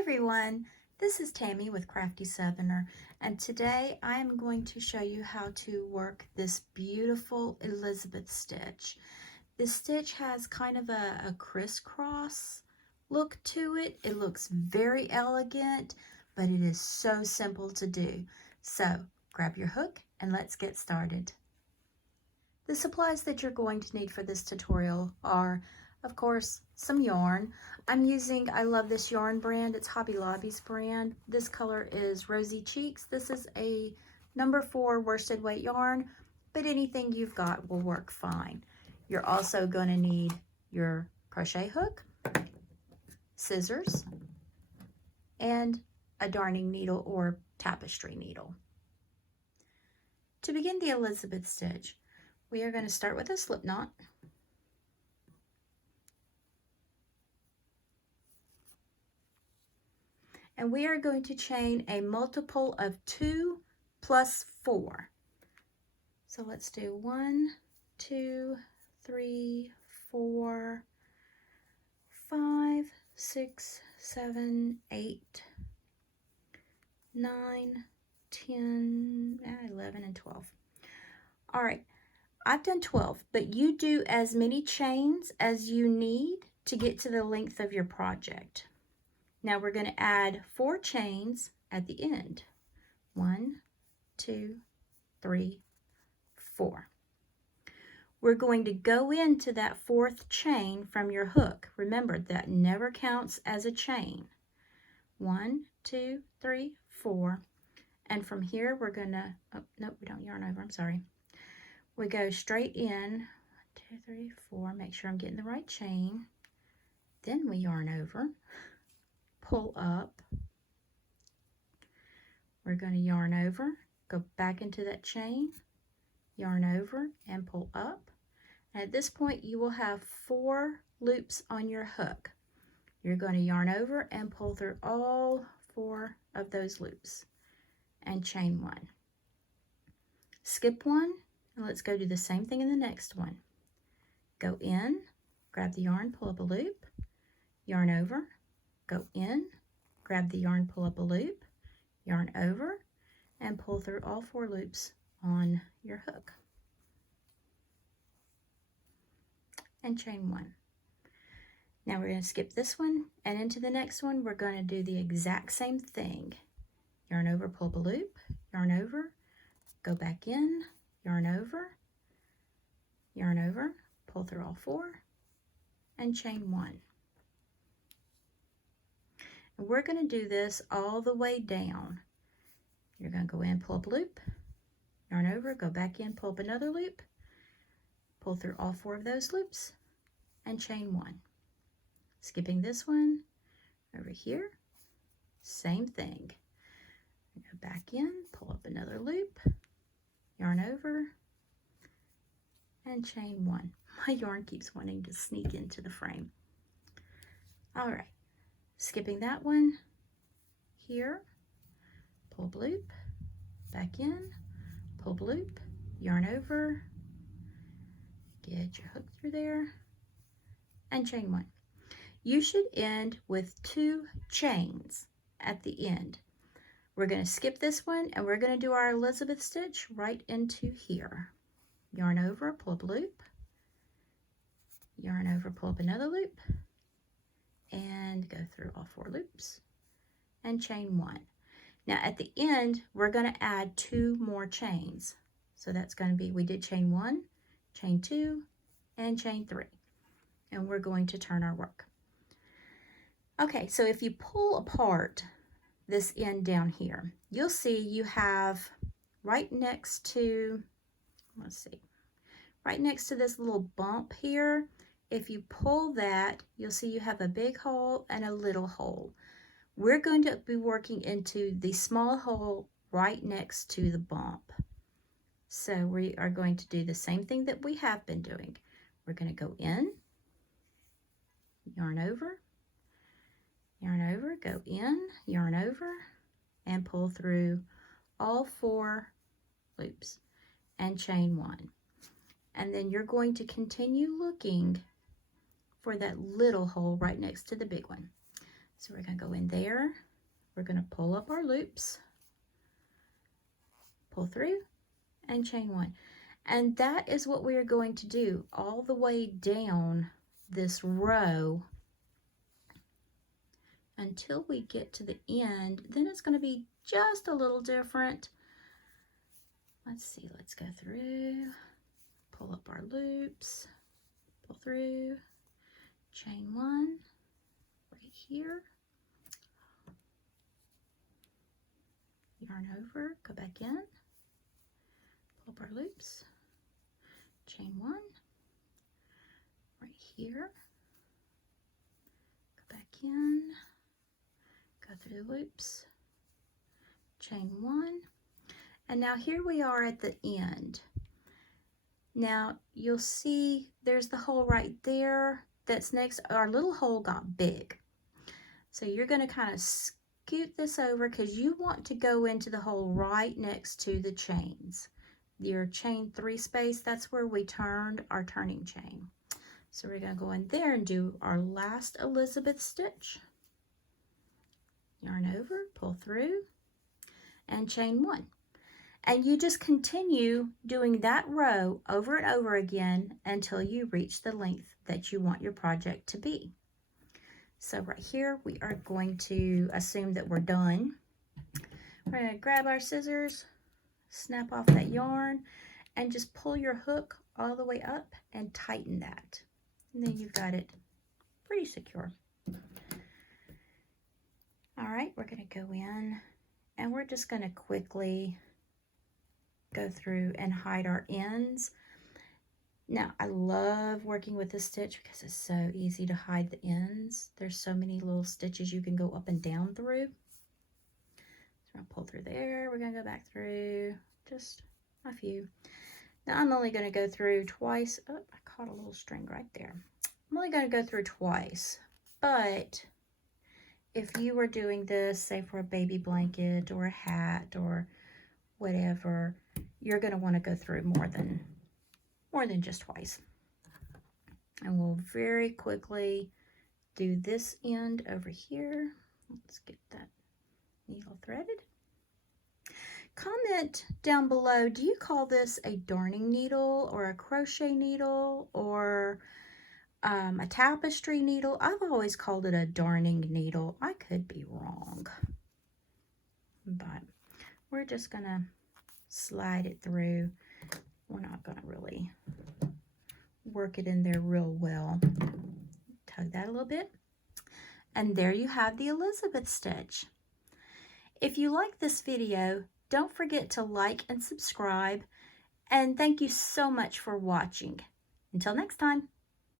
everyone, this is Tammy with Crafty Southerner, and today I am going to show you how to work this beautiful Elizabeth stitch. This stitch has kind of a crisscross look to it. It looks very elegant, but it is so simple to do. So grab your hook and let's get started. The supplies that you're going to need for this tutorial are, of course, some yarn. I love this yarn brand. It's Hobby Lobby's brand. This color is Rosy Cheeks. This is a number 4 worsted weight yarn, but anything you've got will work fine. You're also going to need your crochet hook, scissors, and a darning needle or tapestry needle. To begin the Elizabeth stitch, we are going to start with a slip knot. And we are going to chain a multiple of 2 plus 4. So let's do 1, 2, 3, 4, 5, 6, 7, 8, 9, 10, 11, and 12. All right, I've done 12, but you do as many chains as you need to get to the length of your project. Now we're going to add 4 chains at the end. 1, 2, 3, 4. We're going to go into that 4th chain from your hook. Remember, that never counts as a chain. 1, 2, 3, 4. And from here we're going to, oh, nope, we don't yarn over, I'm sorry. We go straight in, 1, 2, 3, 4, make sure I'm getting the right chain. Then we yarn over. Pull up. We're going to yarn over, go back into that chain, yarn over, and pull up. And at this point, you will have 4 loops on your hook. You're going to yarn over and pull through all 4 of those loops and chain 1. Skip 1, and let's go do the same thing in the next one. Go in, grab the yarn, pull up a loop, yarn over, go in, grab the yarn, pull up a loop, yarn over, and pull through all 4 loops on your hook. And chain 1. Now we're going to skip this one, and into the next one we're going to do the exact same thing. Yarn over, pull up a loop, yarn over, go back in, yarn over, pull through all 4, and chain 1. We're going to do this all the way down. You're going to go in, pull up a loop, yarn over, go back in, pull up another loop, pull through all 4 of those loops, and chain 1. Skipping this one, over here, same thing. Go back in, pull up another loop, yarn over, and chain 1. My yarn keeps wanting to sneak into the frame. All right. Skipping that one, here, pull up a loop, back in, pull up a loop, yarn over, get your hook through there, and chain 1. You should end with 2 chains at the end. We're going to skip this one, and we're going to do our Elizabeth stitch right into here. Yarn over, pull up a loop, yarn over, pull up another loop, and go through all 4 loops and chain 1. Now at the end, we're going to add 2 more chains. So that's going to be, we did chain 1, chain 2, and chain 3. And we're going to turn our work. Okay, so if you pull apart this end down here, you'll see you have right next to, let's see, right next to this little bump here. If you pull that, you'll see you have a big hole and a little hole. We're going to be working into the small hole right next to the bump. So we are going to do the same thing that we have been doing. We're going to go in, yarn over, go in, yarn over, and pull through all 4 loops and chain 1. And then you're going to continue looking for that little hole right next to the big one. So we're going to go in there. We're going to pull up our loops, pull through, and chain 1. And that is what we are going to do all the way down this row until we get to the end. Then it's going to be just a little different. Let's see, let's go through, pull up our loops, pull through, chain 1 right here, yarn over, go back in, pull up our loops, chain 1 right here, go back in, go through the loops, chain 1, and now here we are at the end. Now you'll see there's the hole right there that's next. Our little hole got big, so you're going to kind of scoot this over because you want to go into the hole right next to the chains. Your chain 3 space, that's where we turned our turning chain. So we're going to go in there and do our last Elizabeth stitch. Yarn over, pull through, and chain 1. And you just continue doing that row over and over again until you reach the length that you want your project to be. So right here, we are going to assume that we're done. We're going to grab our scissors, snap off that yarn, and just pull your hook all the way up and tighten that. And then you've got it pretty secure. All right, we're going to go in and we're just going to quickly go through and hide our ends. Now, I love working with this stitch because it's so easy to hide the ends. There's so many little stitches you can go up and down through. So I'm gonna pull through there. We're gonna go back through just a few. Now I'm only gonna go through twice. Oh, I caught a little string right there. I'm only gonna go through twice, but if you were doing this, say for a baby blanket or a hat or whatever, you're gonna wanna go through more than just twice. And we'll very quickly do this end over here. Let's get that needle threaded. Comment down below, do you call this a darning needle or a crochet needle or a tapestry needle? I've always called it a darning needle. I could be wrong, but we're just gonna slide it through. We're not gonna really work it in there real well. Tug that a little bit. And there you have the Elizabeth stitch. If you like this video, don't forget to like and subscribe. And thank you so much for watching. Until next time.